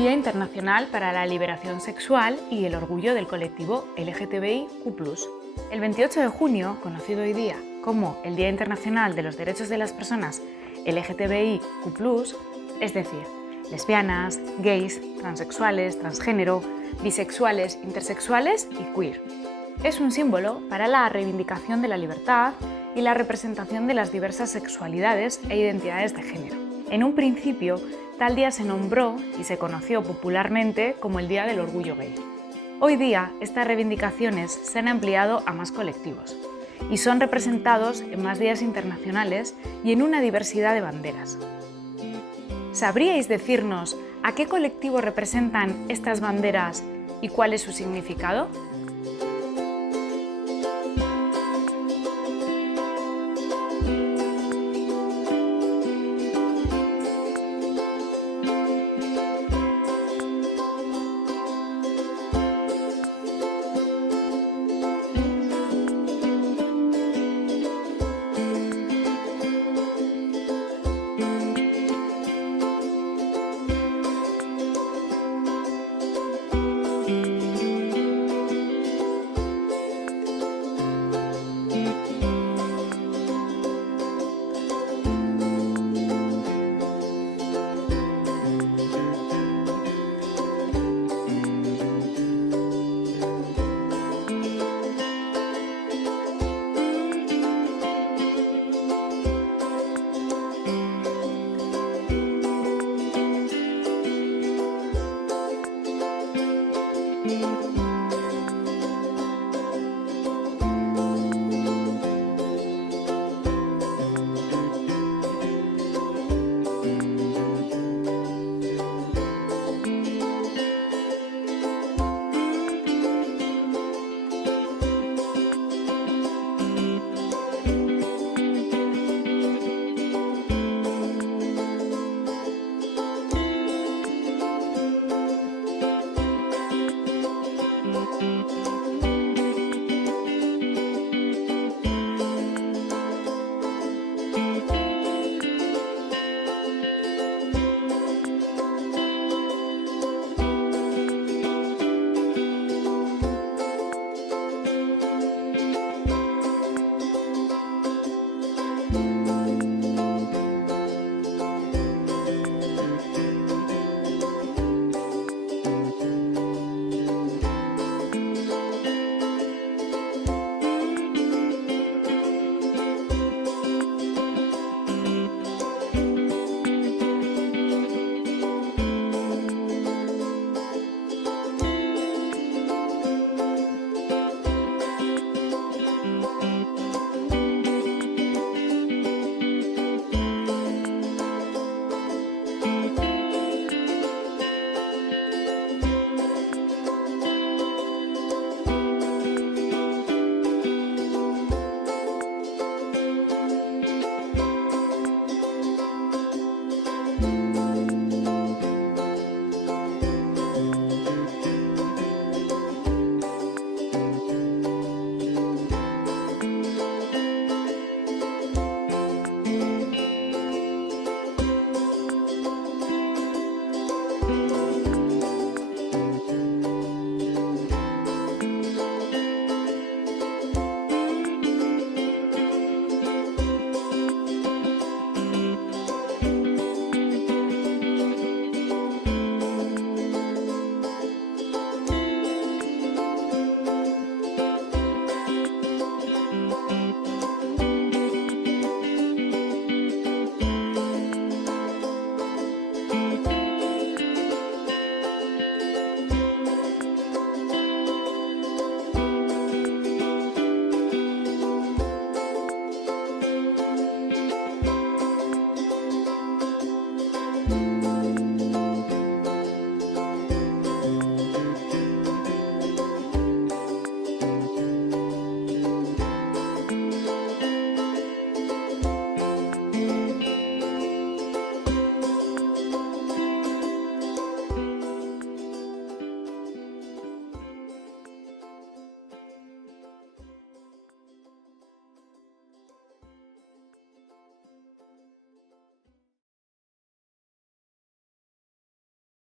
Día Internacional para la Liberación Sexual y el Orgullo del colectivo LGTBIQ+. El 28 de junio, conocido hoy día como el Día Internacional de los Derechos de las Personas LGTBIQ+, es decir, lesbianas, gays, transexuales, transgénero, bisexuales, intersexuales y queer. Es un símbolo para la reivindicación de la libertad y la representación de las diversas sexualidades e identidades de género. En un principio, tal día se nombró y se conoció popularmente como el Día del Orgullo Gay. Hoy día, estas reivindicaciones se han ampliado a más colectivos y son representados en más días internacionales y en una diversidad de banderas. ¿Sabríais decirnos a qué colectivo representan estas banderas y cuál es su significado?